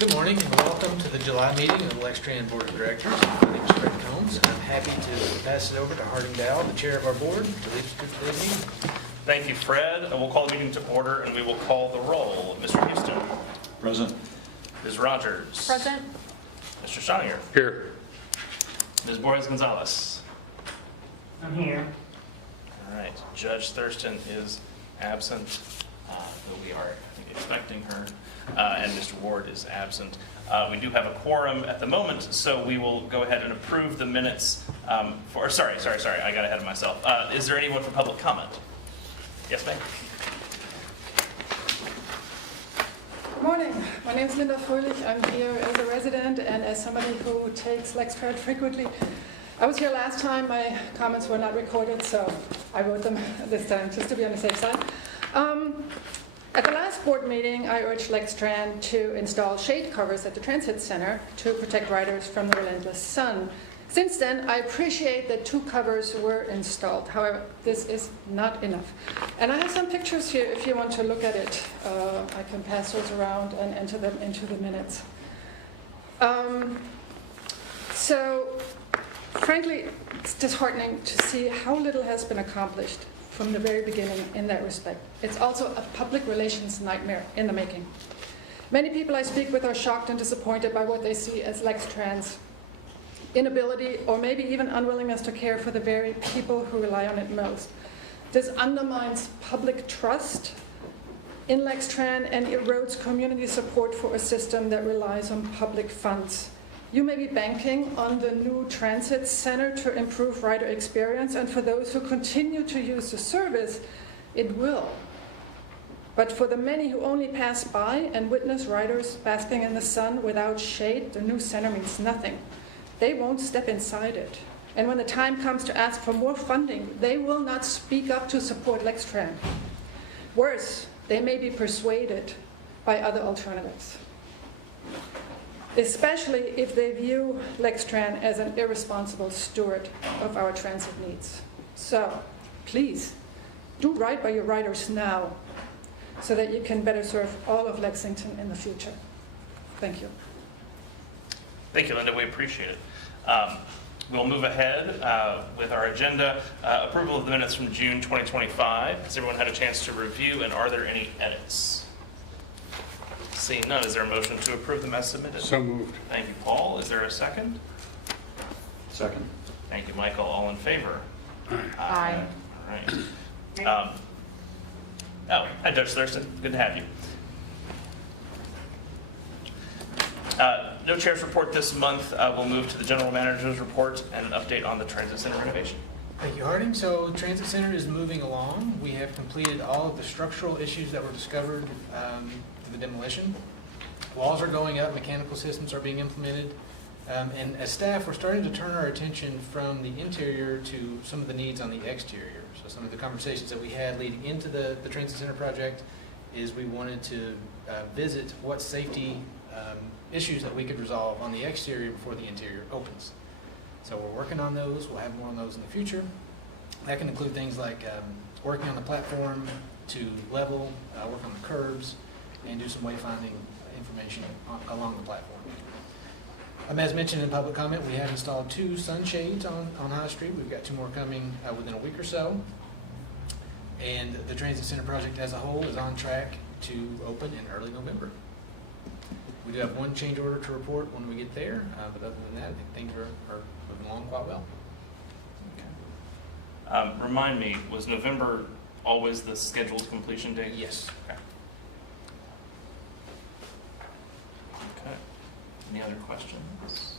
Good morning and welcome to the July meeting of the Lextran Board of Directors. My name is Fred Combs and I'm happy to pass it over to Harding Dow, the chair of our board, to lead us through today's meeting. Thank you, Fred. And we'll call the meeting to order and we will call the roll. Mr. Houston. Present. Ms. Rogers. Present. Mr. Schoniger. Here. Ms. Borges-Gonzalez. I'm here. All right. Judge Thurston is absent, though we are expecting her. And Mr. Ward is absent. We do have a quorum at the moment, so we will go ahead and approve the minutes sorry, I got ahead of myself. Is there anyone for public comment? Yes, ma'am. Good morning. My name is Linda Fröhlich. I'm here as a resident and as somebody who takes Lextran frequently. I was here last time. My comments were not recorded, so I wrote them this time just to be on the safe side. At the last board meeting, I urged Lextran to install shade covers at the transit center to protect riders from the relentless sun. Since then, I appreciate that 2 covers were installed. However, this is not enough. And I have some pictures here if you want to look at it. I can pass those around and enter them into the minutes. So, frankly, it's disheartening to see how little has been accomplished from the very beginning in that respect. It's also a public relations nightmare in the making. Many people I speak with are shocked and disappointed by what they see as Lextran's inability or maybe even unwillingness to care for the very people who rely on it most. This undermines public trust in Lextran and erodes community support for a system that relies on public funds. You may be banking on the new transit center to improve rider experience, and for those who continue to use the service, it will. But for the many who only pass by and witness riders basking in the sun without shade, the new center means nothing. They won't step inside it. And when the time comes to ask for more funding, they will not speak up to support Lextran. Worse, they may be persuaded by other alternatives, especially if they view Lextran as an irresponsible steward of our transit needs. So, please, do right by your riders now so that you can better serve all of Lexington in the future. Thank you. Thank you, Linda. We appreciate it. We'll move ahead with our agenda. Approval of the minutes from June 2025. Has everyone had a chance to review, and are there any edits? Seeing none, is there a motion to approve them as submitted? So moved. Thank you, Paul. Is there a second? Second. Thank you, Michael. All in favor? Aye. All right. Hi, Judge Thurston. Good to have you. No chair's report this month. We'll move to the general manager's report and an update on the transit center renovation. Thank you, Harding. So Transit Center is moving along. We have completed all of the structural issues that were discovered through the demolition. Walls are going up, mechanical systems are being implemented. And as staff, we're starting to turn our attention from the interior to some of the needs on the exterior. So some of the conversations that we had leading into the Transit Center project is we wanted to visit what safety issues that we could resolve on the exterior before the interior opens. So we're working on those. We'll have more on those in the future. That can include things like working on the platform to level, work on the curbs, and do some wayfinding information along the platform. As mentioned in public comment, we have installed 2 sunshades on High Street. We've got 2 more coming within a week or so. And the Transit Center project as a whole is on track to open in early November. We do have 1 change order to report when we get there, but other than that, I think things are moving along quite well. Okay. Remind me, was November always the scheduled completion date? Yes. Okay. Okay. Any other questions?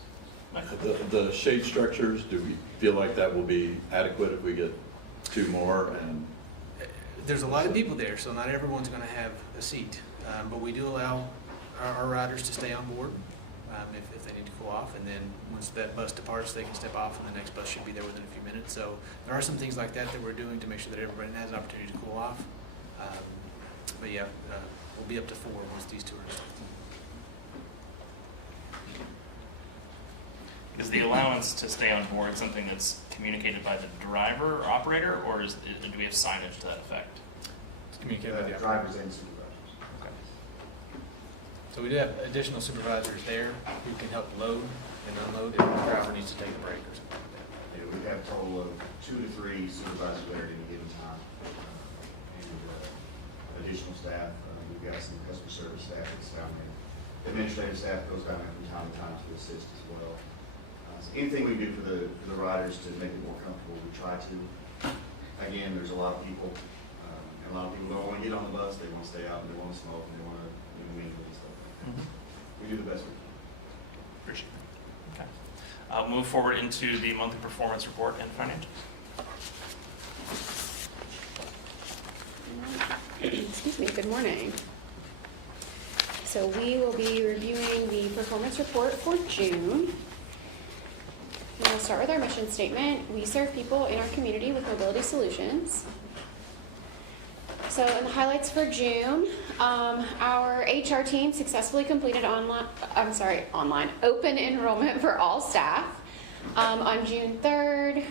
The shade structures, do we feel like that will be adequate if we get 2 more? And There's a lot of people there, so not everyone's going to have a seat, but we do allow our riders to stay on board if they need to cool off, and then once that bus departs, they can step off, and the next bus should be there within a few minutes. So there are some things like that we're doing to make sure that everybody has an opportunity to cool off. But yeah, we'll be up to 4 once these 2 are installed. Is the allowance to stay on board something that's communicated by the driver or operator, or do we have signage to that effect? It's communicated by the drivers and supervisors. Okay. So we do have additional supervisors there who can help load and unload if the driver needs to take a break or something like that. Yeah, we have a total of 2 to 3 supervisors there at any given time. And additional staff, we've got some customer service staff that's down there. Administrative staff goes down there from time to time to assist as well. So anything we do for the riders to make it more comfortable, we try to. Again, there's a lot of people, and a lot of people don't want to get on the bus. They want to stay out and they want to smoke and they want to mingle and stuff like that. We do the best we can. Appreciate it. Okay. I'll move forward into the monthly performance report and financials. Excuse me, good morning. So we will be reviewing the performance report for June. We'll start with our mission statement. We serve people in our community with mobility solutions. So in the highlights for June, our HR team successfully completed open enrollment for all staff. On June 3rd,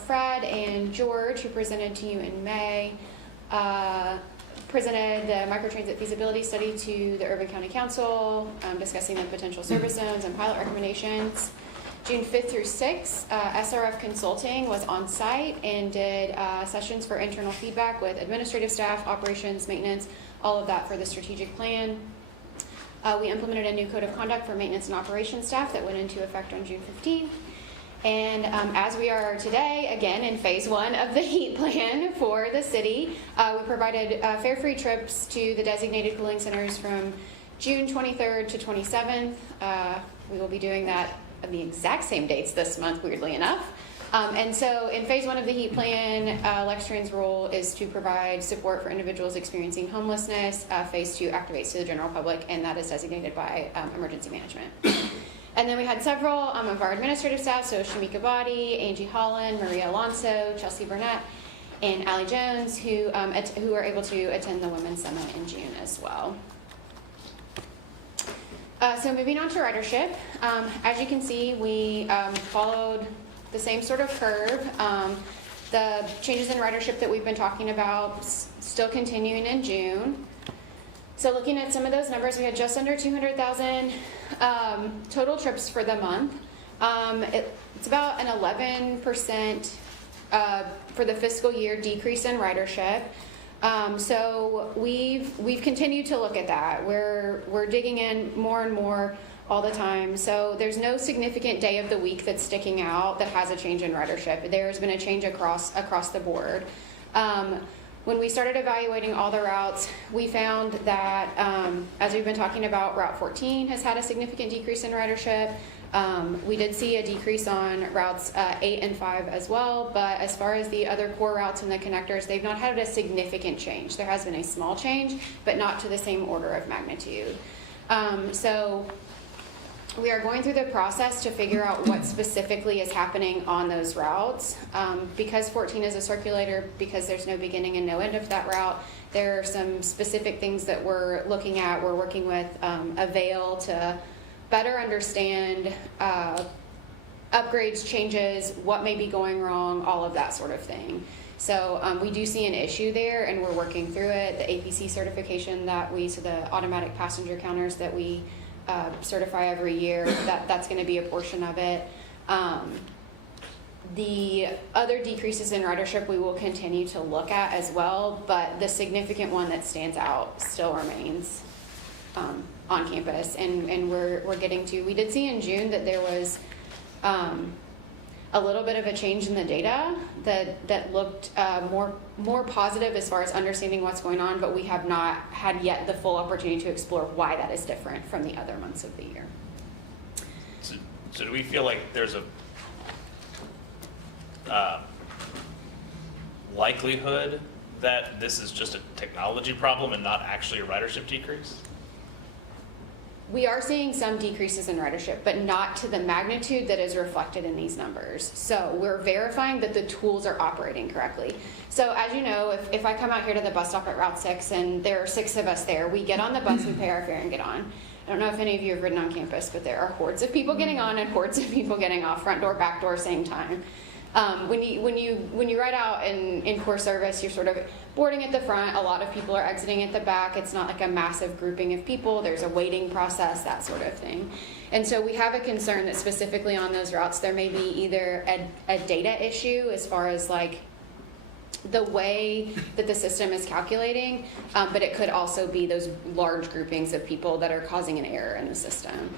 Fred and George, who presented to you in May, presented the microtransit feasibility study to the Urban County Council, discussing the potential service zones and pilot recommendations. June 5th through 6th, SRF Consulting was on site and did sessions for internal feedback with administrative staff, operations, maintenance, all of that for the strategic plan. We implemented a new code of conduct for maintenance and operations staff that went into effect on June 15th. And as we are today, again in phase 1 of the heat plan for the city, we provided fare-free trips to the designated cooling centers from June 23rd to 27th. We will be doing that on the exact same dates this month, weirdly enough. And so in phase 1 of the heat plan, Lextran's role is to provide support for individuals experiencing homelessness. Phase 2 activates to the general public, and that is designated by emergency management. And then we had several of our administrative staff, so Shamika Body, Angie Holland, Maria Alonso, Chelsea Burnett, and Allie Jones, who were able to attend the Women's Summit in June as well. So moving on to ridership, as you can see, we followed the same sort of curve. The changes in ridership that we've been talking about still continuing in June. So looking at some of those numbers, we had just under 200,000 total trips for the month. It's about an 11% for the fiscal year decrease in ridership. So we've continued to look at that. We're digging in more and more all the time. So there's no significant day of the week that's sticking out that has a change in ridership. There's been a change across the board. When we started evaluating all the routes, we found that, as we've been talking about, Route 14 has had a significant decrease in ridership. We did see a decrease on routes 8 and 5 as well, but as far as the other core routes and the connectors, they've not had a significant change. There has been a small change, but not to the same order of magnitude. So we are going through the process to figure out what specifically is happening on those routes. Because 14 is a circulator, because there's no beginning and no end of that route, there are some specific things that we're looking at. We're working with Avail to better understand upgrades, changes, what may be going wrong, all of that sort of thing. So we do see an issue there, and we're working through it. The APC certification so the automatic passenger counters that we certify every year, that's going to be a portion of it. The other decreases in ridership we will continue to look at as well, but the significant one that stands out still remains on campus, and we're getting to. We did see in June that there was a little bit of a change in the data that looked more positive as far as understanding what's going on, but we have not had yet the full opportunity to explore why that is different from the other months of the year. So do we feel like there's a likelihood that this is just a technology problem and not actually a ridership decrease? We are seeing some decreases in ridership, but not to the magnitude that is reflected in these numbers. So we're verifying that the tools are operating correctly. So as you know, if I come out here to the bus stop at Route 6 and there are 6 of us there, we get on the bus, we pay our fare and get on. I don't know if any of you have ridden on campus, but there are hordes of people getting on and hordes of people getting off, front door, back door, same time. When you ride out in core service, you're sort of boarding at the front. A lot of people are exiting at the back. It's not like a massive grouping of people. There's a waiting process, that sort of thing. And so we have a concern that specifically on those routes, there may be either a data issue as far as like the way that the system is calculating, but it could also be those large groupings of people that are causing an error in the system.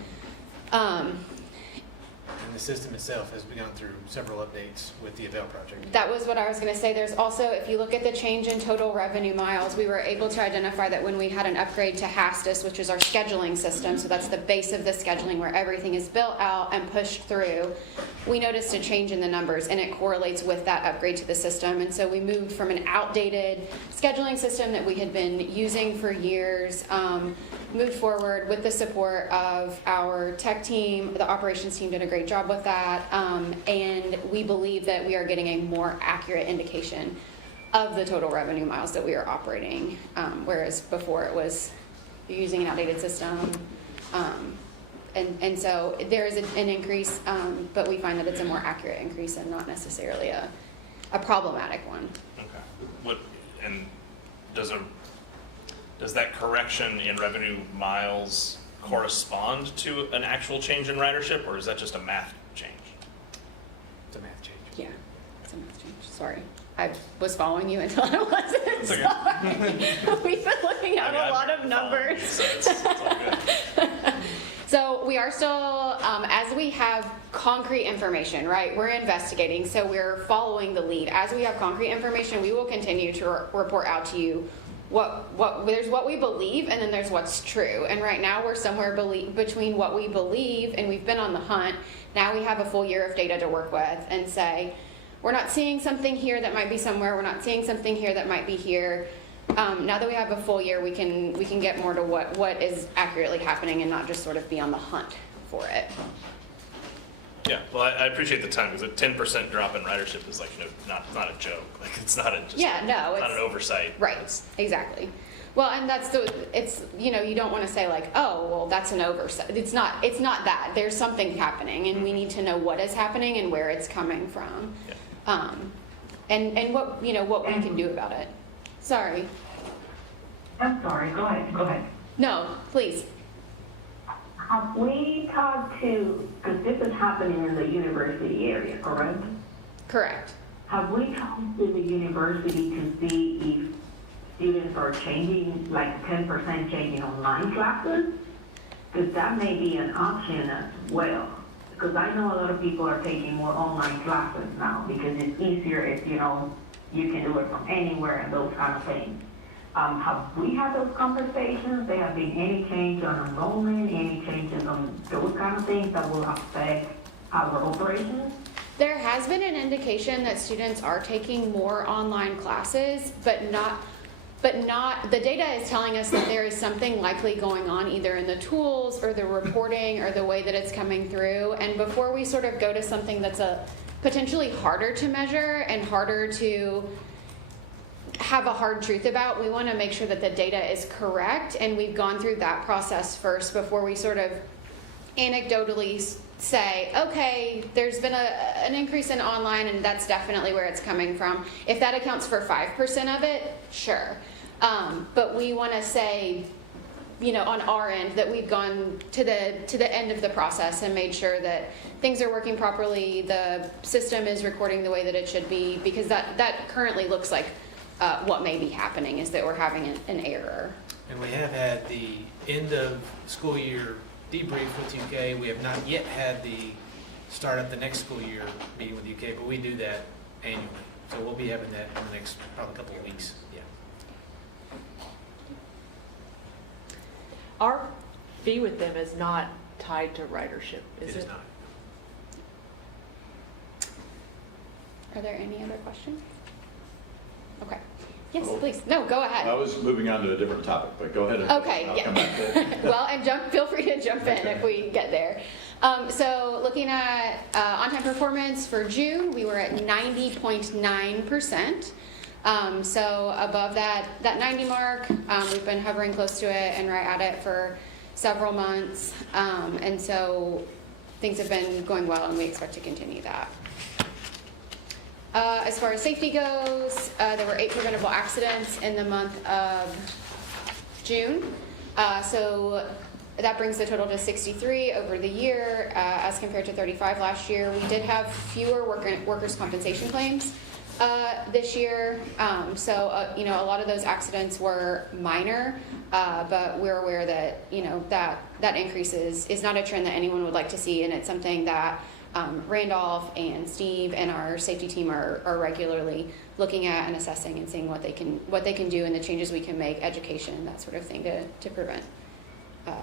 And the system itself has gone through several updates with the Avail project. That was what I was going to say. There's also, if you look at the change in total revenue miles, we were able to identify that when we had an upgrade to HASTIS, which is our scheduling system, so that's the base of the scheduling where everything is built out and pushed through, we noticed a change in the numbers, and it correlates with that upgrade to the system. And so we moved from an outdated scheduling system that we had been using for years, moved forward with the support of our tech team. The operations team did a great job with that, and we believe that we are getting a more accurate indication of the total revenue miles that we are operating, whereas before it was you're using an outdated system. And so there is an increase, but we find that it's a more accurate increase and not necessarily a problematic one. Okay. And does that correction in revenue miles correspond to an actual change in ridership, or is that just a math change? It's a math change. Yeah, it's a math change. Sorry. I was following you until I wasn't. It's okay. Sorry. We've been looking at a lot of numbers. So it's all good. So we are still, as we have concrete information, right? We're investigating, so we're following the lead. As we have concrete information, we will continue to report out to you there's what we believe, and then there's what's true. And right now we're somewhere between what we believe, and we've been on the hunt. Now we have a full year of data to work with and say, we're not seeing something here that might be somewhere. We're not seeing something here that might be here. Now that we have a full year, we can get more to what is accurately happening and not just sort of be on the hunt for it. Yeah, well, I appreciate the time, because a 10% drop in ridership is like, not a joke. Like, it's not It's not an oversight. Right, exactly. Well, and it's, you don't want to say like, oh, well, that's an oversight. It's not that. There's something happening, and we need to know what is happening and where it's coming from. Yeah. And what we can do about it. Sorry. I'm sorry, go ahead. No, please. Have we talked to, because this is happening in the university area, correct? Correct. Have we talked to the university to see if students are changing, like 10% changing online classes? Because that may be an option as well. Because I know a lot of people are taking more online classes now because it's easier if, you can do it from anywhere and those kind of things. Have we had those conversations? There have been any change on enrollment, any changes on those kind of things that will affect our operations? There has been an indication that students are taking more online classes, but not, the data is telling us that there is something likely going on either in the tools or the reporting or the way that it's coming through. And before we sort of go to something that's potentially harder to measure and harder to have a hard truth about, we want to make sure that the data is correct, and we've gone through that process first before we sort of anecdotally say, okay, there's been an increase in online, and that's definitely where it's coming from. If that accounts for 5% of it, sure. But we want to say, on our end, that we've gone to the end of the process and made sure that things are working properly, the system is recording the way that it should be, because that currently looks like what may be happening is that we're having an error. And we have had the end of school year debrief with UK. We have not yet had the start of the next school year meeting with UK, but we do that annually. So we'll be having that in the next probably couple of weeks. Yeah. Our fee with them is not tied to ridership, It is is it? not. Are there any other questions? Okay. Yes, Oh. please. No, go ahead. I was moving on to a different topic, but go ahead. Okay, I'll yeah. come back to it. Well, and feel free to jump in if we get there. So looking at on-time performance for June, we were at 90.9%. So above that 90 mark, we've been hovering close to it and right at it for several months. And so things have been going well, and we expect to continue that. As far as safety goes, there were 8 preventable accidents in the month of June. So that brings the total to 63 over the year, as compared to 35 last year. We did have fewer workers' compensation claims this year. You know, a lot of those accidents were minor, but we're aware that, you know, that increase is not a trend that anyone would like to see, and it's something that Randolph and Steve and our safety team are regularly looking at and assessing and seeing what they can do and the changes we can make, education, that sort of thing, to prevent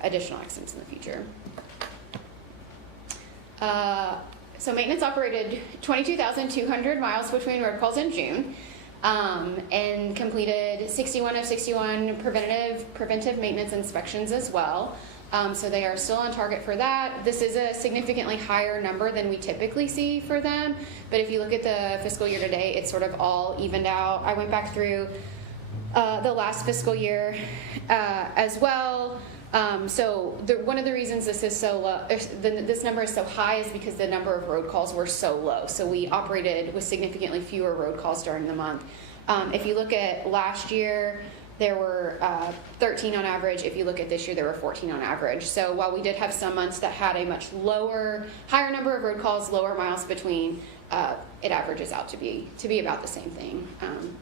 additional accidents in the future. So maintenance operated 22,200 miles between road calls in June, and completed 61 of 61 preventive maintenance inspections as well. So they are still on target for that. This is a significantly higher number than we typically see for them, but if you look at the fiscal year to date, it's sort of all evened out. I went back through the last fiscal year as well. One of the reasons this is so low, this number is so high, is because the number of road calls were so low. So we operated with significantly fewer road calls during the month. If you look at last year, there were 13 on average. If you look at this year, there were 14 on average. So while we did have some months that had a much higher number of road calls, lower miles between, it averages out to be about the same thing,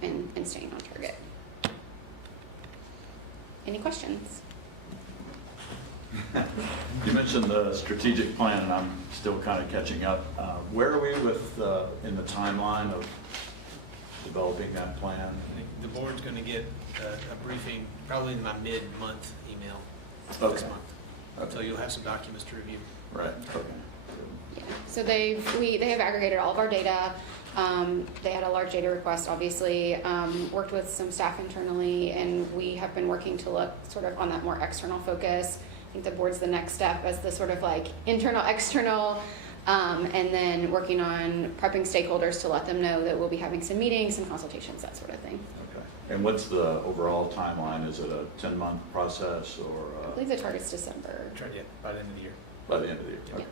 and staying on target. Any questions? You mentioned the strategic plan, and I'm still kind of catching up. Where are we with in the timeline of developing that plan? I think the board's going to get a briefing probably in my mid-month email this month. Okay. So you'll have some documents to review. Right. Okay. Yeah. So they have aggregated all of our data. They had a large data request, obviously, worked with some staff internally, and we have been working to look sort of on that more external focus. I think the board's the next step as the sort of like internal, external, and then working on prepping stakeholders to let them know that we'll be having some meetings, some consultations, that sort of thing. Okay. And what's the overall timeline? Is it a 10-month process, or? I believe the target's December. Try to get by the end of the year. By the end of the year. Yeah. Okay.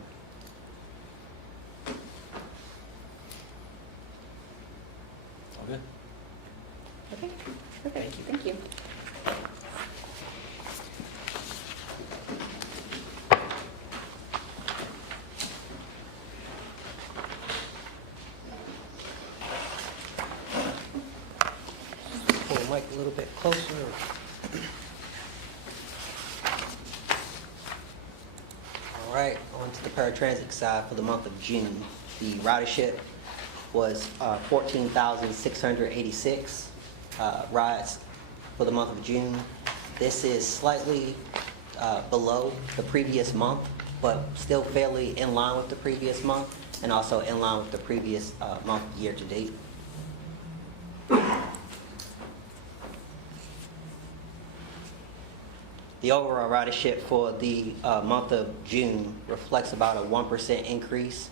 All good. Okay, perfect. Thank you. Pull the mic a little bit closer. All right, on to the paratransit side for the month of June. The ridership was 14,686 rides for the month of June. This is slightly below the previous month, but still fairly in line with the previous month, and also in line with the previous month year to date. The overall ridership for the month of June reflects about a 1% increase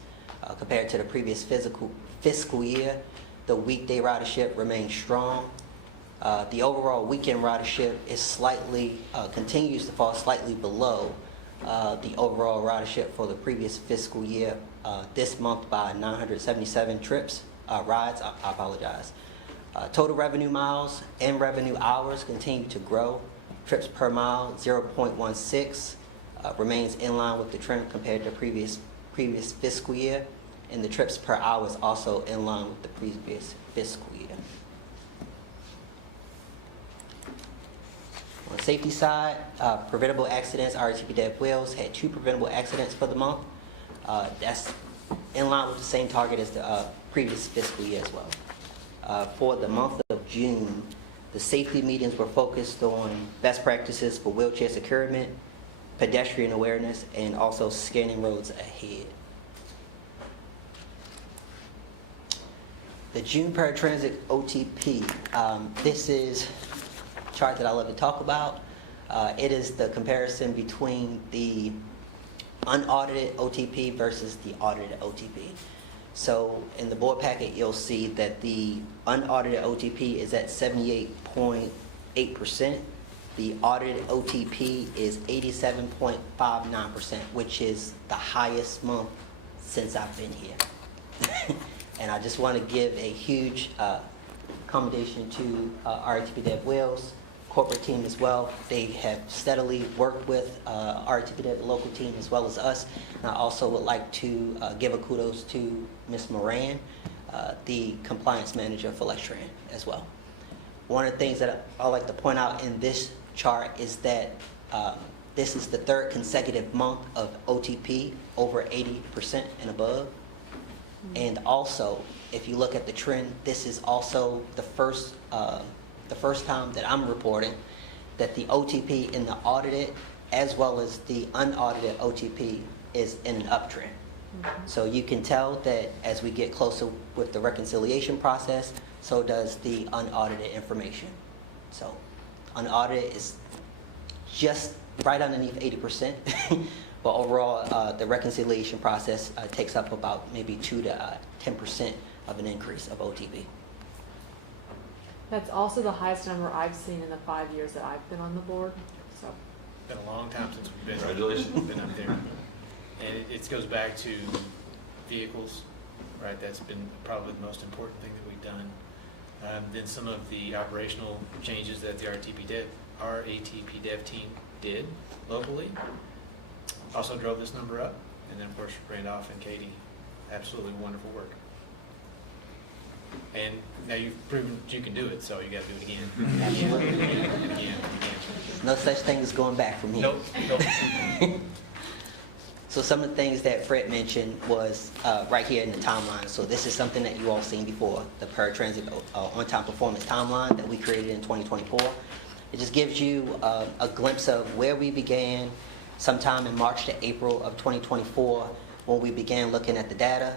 compared to the previous fiscal year. The weekday ridership remains strong. The overall weekend ridership is continues to fall slightly below the overall ridership for the previous fiscal year, this month by 977 rides, I apologize. Total revenue miles and revenue hours continue to grow. Trips per mile, 0.16, remains in line with the trend compared to previous fiscal year, and the trips per hour is also in line with the previous fiscal year. On the safety side, preventable accidents, RTP dead wheels had 2 preventable accidents for the month. That's in line with the same target as the previous fiscal year as well. For the month of June, the safety meetings were focused on best practices for wheelchair securement, pedestrian awareness, and also scanning roads ahead. The June paratransit OTP. This is a chart that I love to talk about. It is the comparison between the unaudited OTP versus the audited OTP. So in the board packet, you'll see that the unaudited OTP is at 78.8%. The audited OTP is 87.59%, which is the highest month since I've been here. And I just want to give a huge commendation to RTP Dev Wales corporate team as well. They have steadily worked with RTP Dev, the local team, as well as us. And I also would like to give a kudos to Ms. Moran, the compliance manager for Lextran as well. One of the things that I like to point out in this chart is that this is the third consecutive month of OTP over 80% and above. And also, if you look at the trend, this is also the first time that I'm reporting that the OTP in the audited as well as the unaudited OTP is in an uptrend. So you can tell that as we get closer with the reconciliation process, so does the unaudited information. So unaudited is just right underneath 80%, but overall the reconciliation process takes up about maybe 2 to 10% of an increase of OTP. That's also the highest number I've seen in the 5 years that I've been on the board, so. Been a long time since we've been. Congratulations. Been up there. And it goes back to vehicles, right? That's been probably the most important thing that we've done. Then some of the operational changes that the RTP Dev team did locally also drove this number up. And then of course Randolph and Katie, absolutely wonderful work. And now you've proven that you can do it, so you got to do it again. Absolutely. And again. No such thing as going back from here. Nope. So some of the things that Fred mentioned was right here in the timeline. So this is something that you all seen before, the paratransit on-time performance timeline that we created in 2024. It just gives you a glimpse of where we began sometime in March to April of 2024 when we began looking at the data,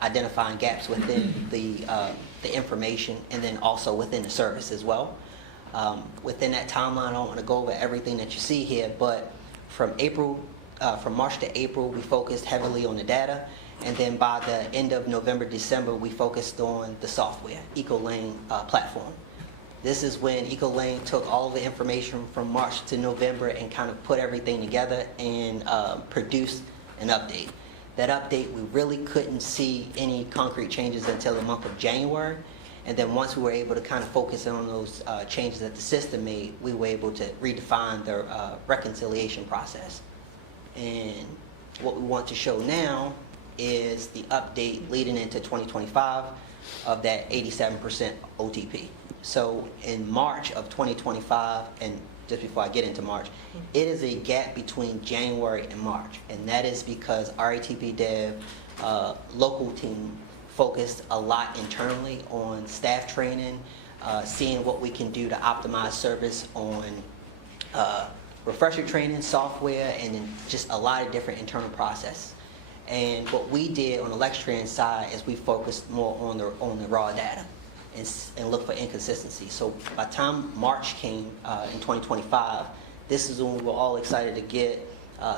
identifying gaps within the information, and then also within the service as well. Within that timeline, I don't want to go over everything that you see here, but from March to April, we focused heavily on the data, and then by the end of November, December, we focused on the software, EcoLane platform. This is when EcoLane took all the information from March to November and kind of put everything together and produced an update. That update, we really couldn't see any concrete changes until the month of January. And then once we were able to kind of focus on those changes that the system made, we were able to redefine the reconciliation process. And what we want to show now is the update leading into 2025 of that 87% OTP. So in March of 2025, and just before I get into March, it is a gap between January and March. And that is because RATP Dev local team focused a lot internally on staff training, seeing what we can do to optimize service on refresher training, software, and then just a lot of different internal processes. And what we did on the Lextran side is we focused more on the raw data and look for inconsistency. So by the time March came in 2025, this is when we were all excited to get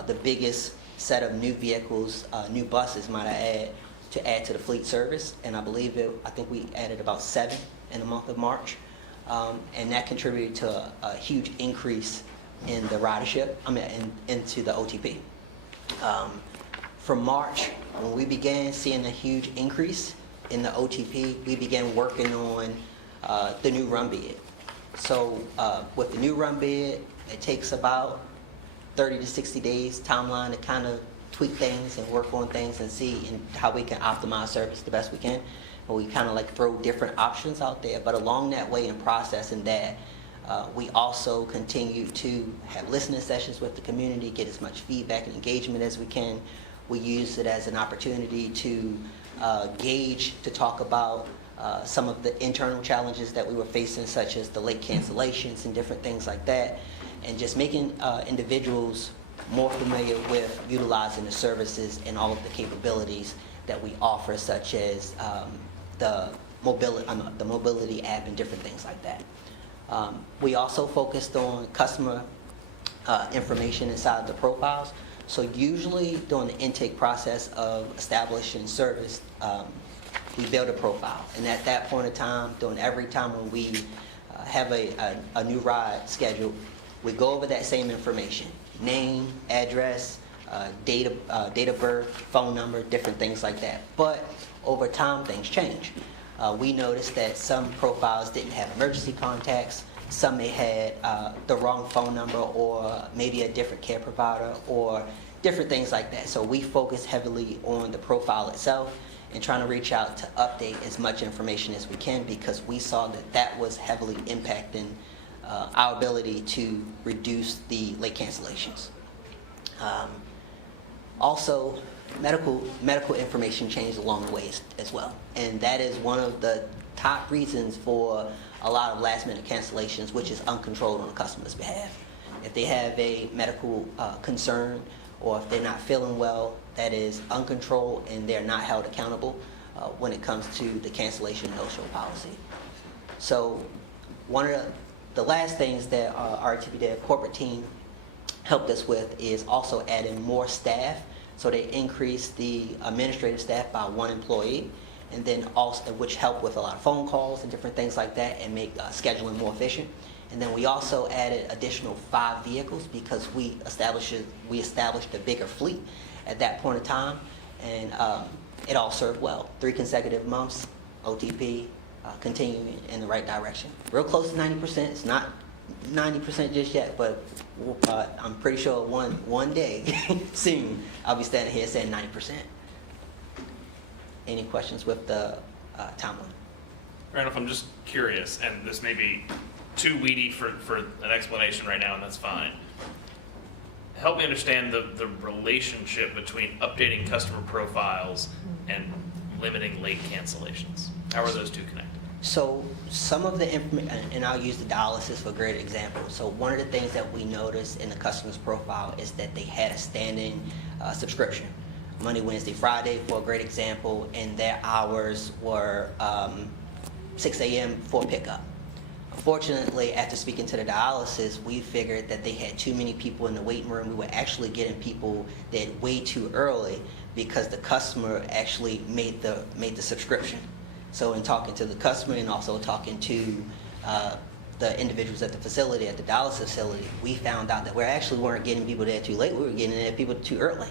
the biggest set of new vehicles, new buses, might I add to the fleet service. And I think we added about 7 in the month of March. And that contributed to a huge increase in the ridership, into the OTP. From March, when we began seeing a huge increase in the OTP, we began working on the new run bid. So with the new run bid, it takes about 30 to 60 days timeline to kind of tweak things and work on things and see how we can optimize service the best we can. And we kind of like throw different options out there. But along that way in processing that, we also continue to have listening sessions with the community, get as much feedback and engagement as we can. We use it as an opportunity to gauge, to talk about some of the internal challenges that we were facing, such as the late cancellations and different things like that, and just making individuals more familiar with utilizing the services and all of the capabilities that we offer, such as the mobility app and different things like that. We also focused on customer information inside the profiles. So usually during the intake process of establishing service, we build a profile. And at that point in time, during every time when we have a new ride scheduled, we go over that same information: name, address, date of birth, phone number, different things like that. But over time, things change. We noticed that some profiles didn't have emergency contacts, some may had the wrong phone number or maybe a different care provider or different things like that. So we focus heavily on the profile itself and trying to reach out to update as much information as we can because we saw that that was heavily impacting our ability to reduce the late cancellations. Also, medical information changed along the way as well. And that is one of the top reasons for a lot of last minute cancellations, which is uncontrolled on the customer's behalf. If they have a medical concern or if they're not feeling well, that is uncontrolled and they're not held accountable when it comes to the cancellation no-show policy. So one of the last things that our TPDF corporate team helped us with is also adding more staff. So they increased the administrative staff by 1 employee, and then also which helped with a lot of phone calls and different things like that and make scheduling more efficient. And then we also added additional 5 vehicles because we established a bigger fleet at that point in time, and it all served well. 3 consecutive months, OTP, continuing in the right direction. Real close to 90%. It's not 90% just yet, but I'm pretty sure one day soon I'll be standing here saying 90%. Any questions with the timeline? Randolph, I'm just curious, and this may be too weedy for an explanation right now, and that's fine. Help me understand the relationship between updating customer profiles and limiting late cancellations. How are those two connected? So some of the information, and I'll use the dialysis for a great example. So one of the things that we noticed in the customer's profile is that they had a standing subscription. Monday, Wednesday, Friday, for a great example, and their hours were 6 a.m. for pickup. Unfortunately, after speaking to the dialysis, we figured that they had too many people in the waiting room. We were actually getting people that way too early because the customer actually made the subscription. So in talking to the customer and also talking to the individuals at the facility, at the dialysis facility, we found out that we actually weren't getting people there too late. We were getting there people too early.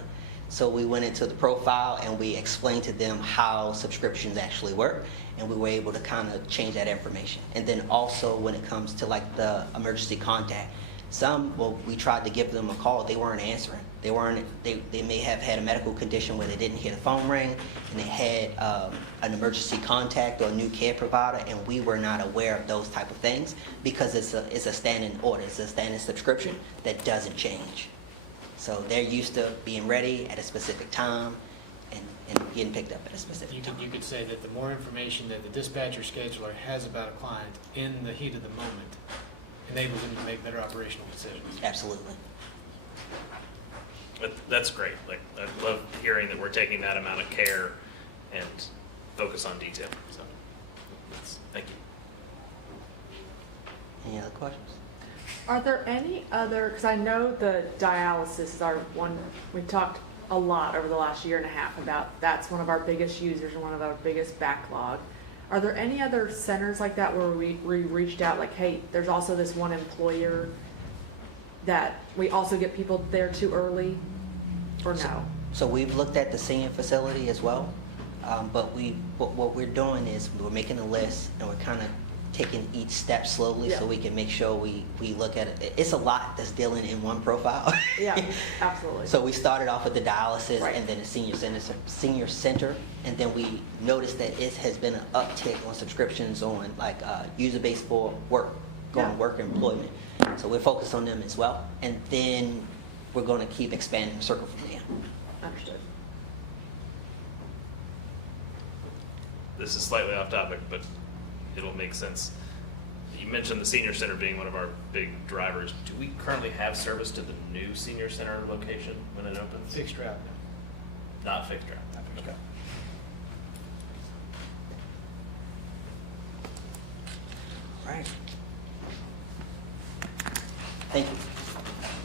So we went into the profile and we explained to them how subscriptions actually work, and we were able to kind of change that information. And then also when it comes to like the emergency contact, we tried to give them a call, they weren't answering. They may have had a medical condition where they didn't hear the phone ring, and they had an emergency contact or a new care provider, and we were not aware of those type of things because it's a standing order, it's a standing subscription that doesn't change. So they're used to being ready at a specific time and getting picked up at a specific time. You could say that the more information that the dispatcher scheduler has about a client in the heat of the moment enables them to make better operational decisions. Absolutely. But that's great. Like, I love hearing that we're taking that amount of care and focus on detail. So, thank you. Any other questions? Are there any other, because I know the dialysis is our one, we've talked a lot over the last year and a half about that's one of our biggest users and one of our biggest backlog. Are there any other centers like that where we reached out like, hey, there's also this one employer that we also get people there too early, or no? So we've looked at the senior facility as well, but what we're doing is we're making a list and we're kind of taking each step slowly so we can make sure we look at it. It's a lot that's dealing in one profile. Yeah, absolutely. So we started off with the dialysis Right. and then the senior center, and then we noticed that it has been an uptick on subscriptions on like user base for work, going to work employment. So we're focused on them as well, and then we're going to keep expanding the circle from there. Understood. This is slightly off topic, but it'll make sense. You mentioned the senior center being one of our big drivers. Do we currently have service to the new senior center location when it opens? Fixed route. Not fixed route. Not fixed route. Right. Thank you.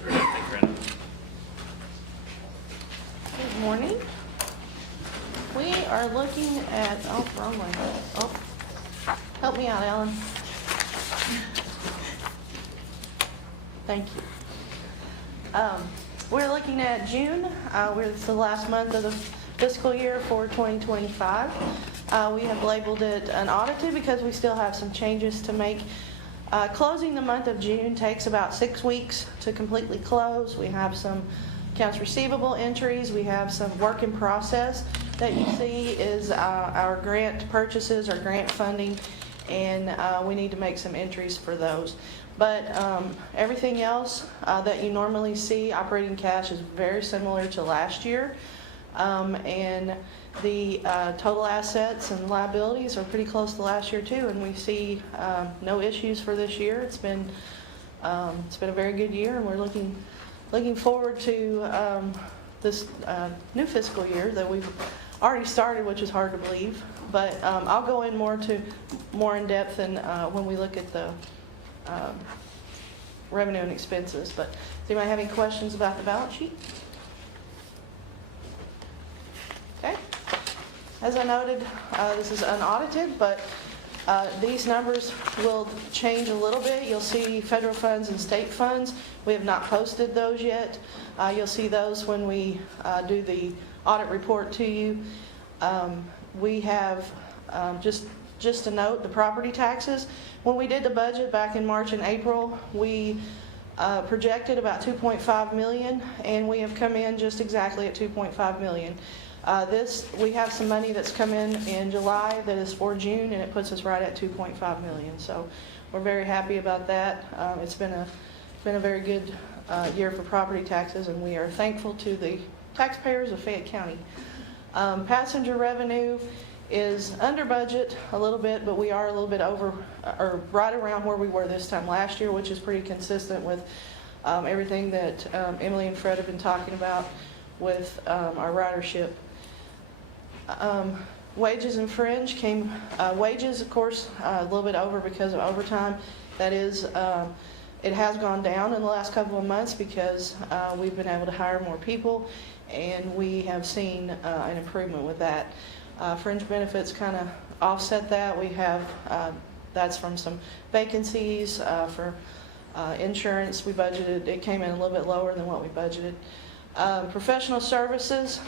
Thank you, Brandon. Good morning. We are looking at, wrong one. Oh, help me out, Alan. Thank you. We're looking at June. It's the last month of the fiscal year for 2025. We have labeled it unaudited because we still have some changes to make. Closing the month of June takes about 6 weeks to completely close. We have some accounts receivable entries. We have some work in process that you see is our grant purchases or grant funding, and we need to make some entries for those. But everything else that you normally see, operating cash is very similar to last year. And the total assets and liabilities are pretty close to last year too, and we see no issues for this year. It's been a very good year, and we're looking forward to this new fiscal year that we've already started, which is hard to believe. But I'll go in more in depth and when we look at the revenue and expenses. But does anybody have any questions about the balance sheet? Okay. As I noted, this is unaudited, but these numbers will change a little bit. You'll see federal funds and state funds. We have not posted those yet. You'll see those when we do the audit report to you. We have, just to note, the property taxes. When we did the budget back in March and April, we projected about 2.5 million, and we have come in just exactly at 2.5 million. We have some money that's come in July that is for June, and it puts us right at 2.5 million. So we're very happy about that. It's been a very good year for property taxes, and we are thankful to the taxpayers of Fayette County. Passenger revenue is under budget a little bit, but we are a little bit over, or right around where we were this time last year, which is pretty consistent with everything that Emily and Fred have been talking about with our ridership. Wages and fringe came, wages, of course, a little bit over because of overtime. That is, it has gone down in the last couple of months because we've been able to hire more people, and we have seen an improvement with that. Fringe benefits kind of offset that. We have, that's from some vacancies. For insurance, we budgeted, it came in a little bit lower than what we budgeted. Professional services,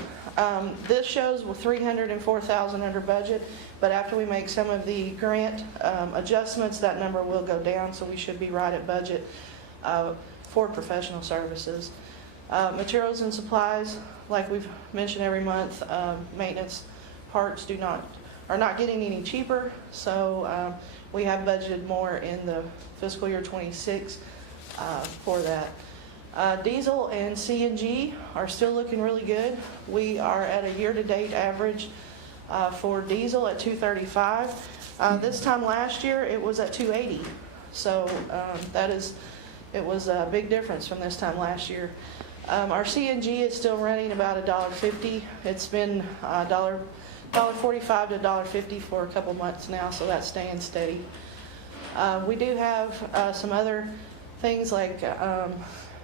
this shows we're $304,000 under budget, but after we make some of the grant adjustments, that number will go down, so we should be right at budget for professional services. Materials and supplies, like we've mentioned every month, maintenance parts are not getting any cheaper, so we have budgeted more in the fiscal year 26 for that. Diesel and CNG are still looking really good. We are at a year-to-date average for diesel at $2.35. This time last year it was at $2.80, so it was a big difference from this time last year. Our CNG is still running about $1.50. It's been $1.45 to $1.50 for a couple months now, so that's staying steady. We do have some other things like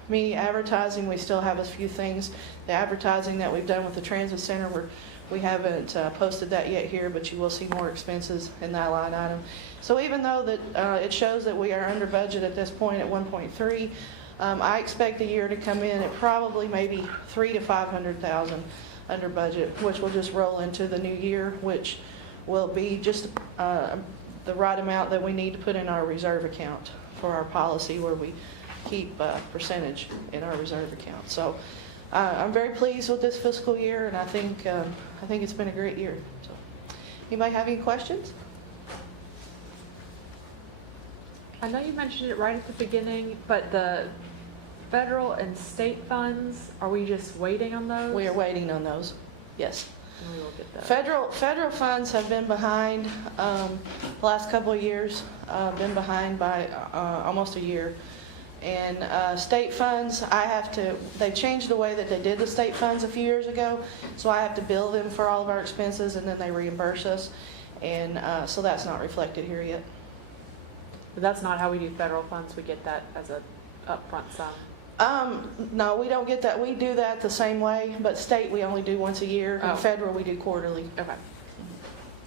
media advertising. We still have a few things. The advertising that we've done with the transit center, we haven't posted that yet here, but you will see more expenses in that line item. So even though that it shows that we are under budget at this point at 1.3, I expect the year to come in at probably maybe $300,000 to $500,000 under budget, which will just roll into the new year, which will be just the right amount that we need to put in our reserve account for our policy, where we keep a percentage in our reserve account. So I'm very pleased with this fiscal year, and I think it's been a great year. So, anybody have any questions? I know you mentioned it right at the beginning, but the federal and state funds, are we just waiting on those? We are waiting on those, yes. And we will get those. Federal funds have been behind the last couple of years, been behind by almost a year. And state funds, they changed the way that they did the state funds a few years ago, so I have to bill them for all of our expenses, and then they reimburse us, and so that's not reflected here yet. But that's not how we do federal funds. We get that as a upfront sum. No, we don't get that. We do that the same way, but state we only do once a year, and federal we do quarterly. Okay.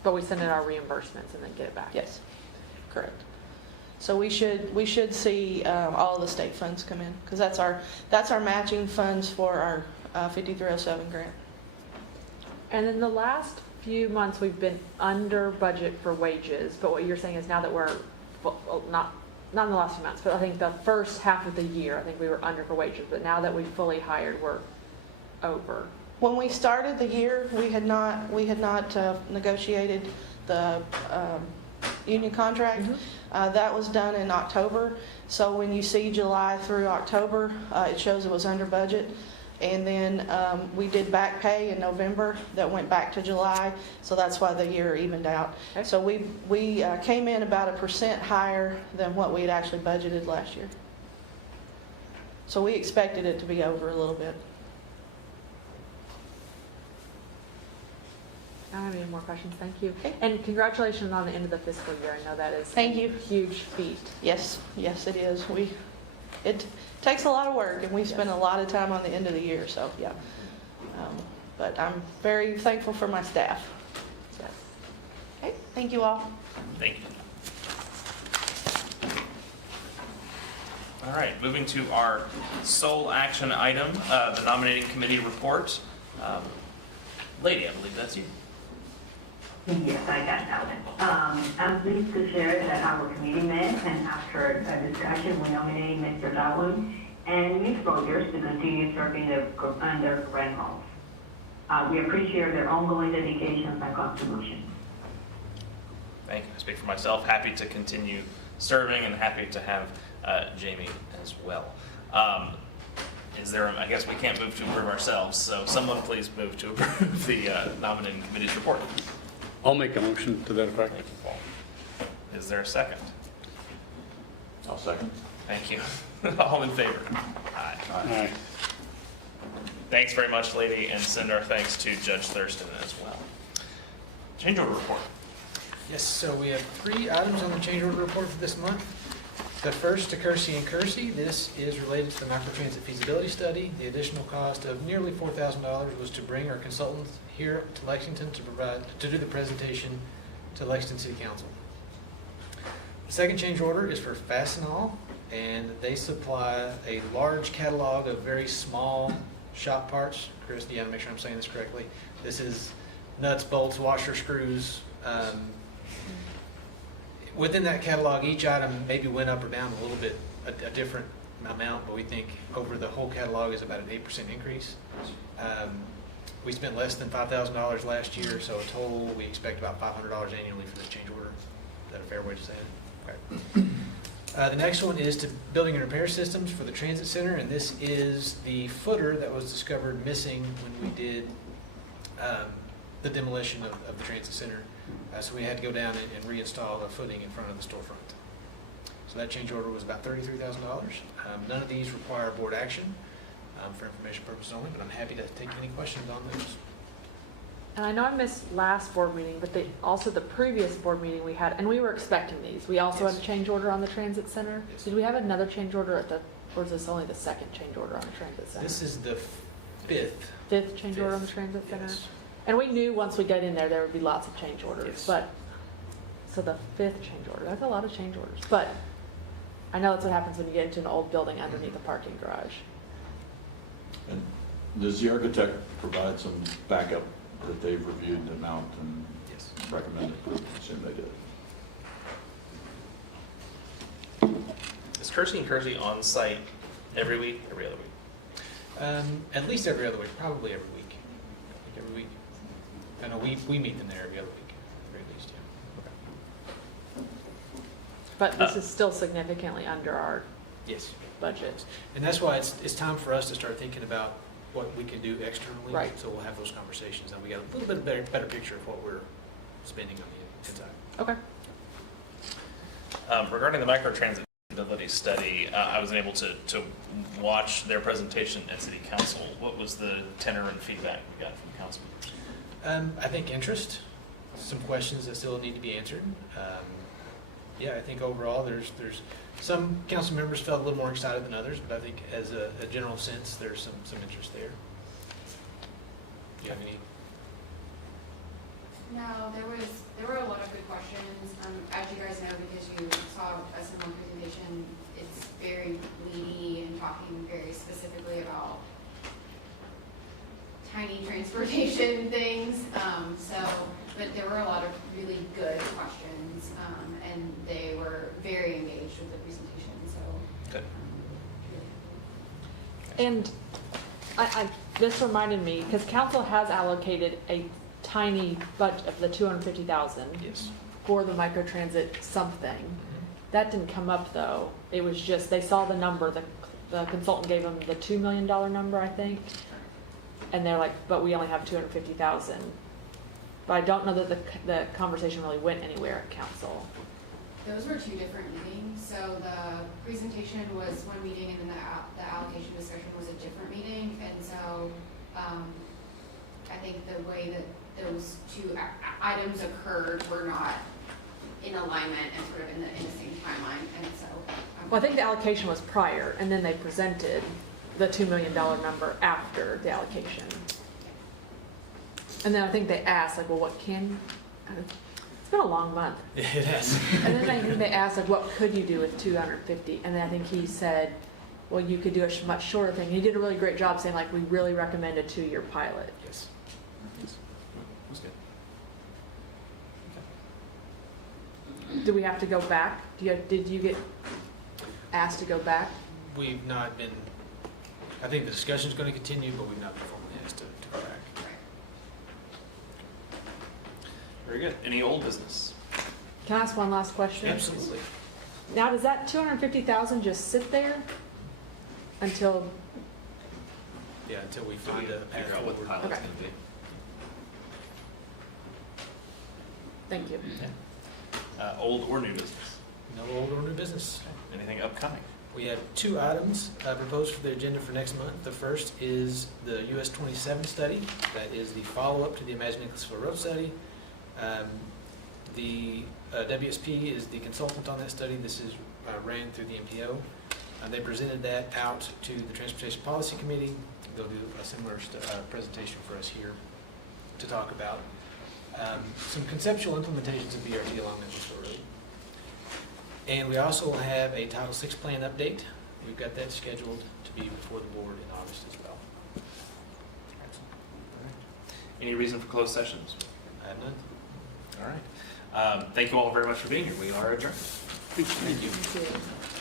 But we send in our reimbursements and then get it back. Yes, correct. So we should see all of the state funds come in, because that's our matching funds for our 5307 grant. And in the last few months, we've been under budget for wages, but what you're saying is now that we're, not in the last few months, but I think the first half of the year, I think we were under for wages, but now that we've fully hired, we're over. When we started the year, we had not negotiated the union contract. That was done in October. So when you see July through October, it shows it was under budget. And then we did back pay in November that went back to July. So that's why the year evened out. Okay. So we came in about 1% higher than what we had actually budgeted last year. So we expected it to be over a little bit. I don't have any more questions. Thank you. Okay. And congratulations on the end of the fiscal year. I know that is Thank you. a huge feat. Yes, it is. It takes a lot of work, and we spend a lot of time on the end of the year, so, yeah. But I'm very thankful for my staff. Yes. Okay, thank you all. Thank you. All right, moving to our sole action item, the nominating committee report. Lady, I believe that's you. Yes, I got that one. I'm pleased to share that our committee met, and after a discussion, we nominated Mr. Darwin and Ms. Rogers to continue serving under current roles. We appreciate their ongoing dedications and contributions. Thank you. I speak for myself. Happy to continue serving and happy to have Jamie as well. Is there, I guess we can't move to approve ourselves, so someone please move to approve the nominating committee's report. I'll make a motion to that effect. Thank you, Paul. Is there a second? I'll second. Thank you. All in favor? Aye. Aye. Thanks very much, lady, and send our thanks to Judge Thurston as well. Change order report. Yes, so we have 3 items on the change order report for this month. The first to Kersey and Kersey. This is related to the microtransit feasibility study. The additional cost of nearly $4,000 was to bring our consultants here to Lexington to do the presentation to Lexington City Council. The second change order is for Fastenal, and they supply a large catalog of very small shop parts. Chris, you gotta make sure I'm saying this correctly. This is nuts, bolts, washer, screws. Within that catalog, each item maybe went up or down a little bit, a different amount, but we think over the whole catalog is about an 8% increase. We spent less than $5,000 last year, so in total we expect about $500 annually for this change order. Is that a fair way to say it? Okay. The next one is to building and repair systems for the transit center, and this is the footer that was discovered missing when we did the demolition of the transit center. So we had to go down and reinstall the footing in front of the storefront. So that change order was about $33,000. None of these require board action for information purposes only, but I'm happy to take any questions on those. And I know I missed last board meeting, but also the previous board meeting we had, and we were expecting these. We also Yes. had a change order on the transit center. Yes. Did we have another change order or is this only the second change order on the transit center? This is the 5th. Fifth change order on the transit center? Yes. And we knew once we got in there would be lots of change orders. Yes. But, so the 5th change order, that's a lot of change orders. But I know that's what happens when you get into an old building underneath a parking garage. And does the architect provide some backup that they've reviewed the amount and Yes. recommended? I assume they did. Is Kersey and Kersey on site every week, every other week? At least every other week, probably every week. I think every week. I know we meet them there every other week, at the very least, yeah. But this is still significantly under our Yes. budget. And that's why it's time for us to start thinking about what we can do externally. Right. So we'll have those conversations, and we got a little bit better picture of what we're spending on the inside. Okay. Regarding the microtransit feasibility study, I was able to watch their presentation at City Council. What was the tenor and feedback we got from council? I think interest, some questions that still need to be answered. Yeah, I think overall there's some council members felt a little more excited than others, but I think as a general sense, there's some interest there. Do you have any? No, there were a lot of good questions. As you guys know, because you saw us in one presentation, it's very leady and talking very specifically about tiny transportation things. But there were a lot of really good questions, and they were very engaged with the presentation, so. Good. And this reminded me, because council has allocated a tiny budget of the 250,000 Yes. for the microtransit something. That didn't come up though. It was just, they saw the number, the consultant gave them the $2 million number, I think. And they're like, but we only have 250,000. But I don't know that the conversation really went anywhere at council. Those were two different meetings. So the presentation was one meeting, and then the allocation discussion was a different meeting. And so I think the way that those two items occurred were not in alignment and sort of in the same timeline. And so. Well, I think the allocation was prior, and then they presented the $2 million number after the allocation. And then I think they asked, like, well, what can, it's been a long month. It has. And then I think they asked, like, what could you do with 250? And then I think he said, well, you could do a much shorter thing. He did a really great job saying, like, we really recommend a 2-year pilot. Yes. That was good. Do we have to go back? Did you get asked to go back? We've not been, I think the discussion's going to continue, but we've not been formally asked to go back. Very good. Any old business? Can I ask one last question? Absolutely. Now, does that 250,000 just sit there until? Yeah, until we So we find a path figure out what the forward. pilot's Okay. going to be. Thank you. Old or new business? No old or new business. Anything upcoming? We have 2 items proposed for the agenda for next month. The first is the US 27 study. That is the follow-up to the Imagine Nicholasville Road study. The WSP is the consultant on that study. This is ran through the MPO. They presented that out to the Transportation Policy Committee. They'll do a similar presentation for us here to talk about some conceptual implementations of BRT along Nicholasville Road. And we also have a Title VI plan update. We've got that scheduled to be before the board in August as well. Any reason for closed sessions? I have none. All right. Thank you all very much for being here. We are adjourned. Thank you. Thank you.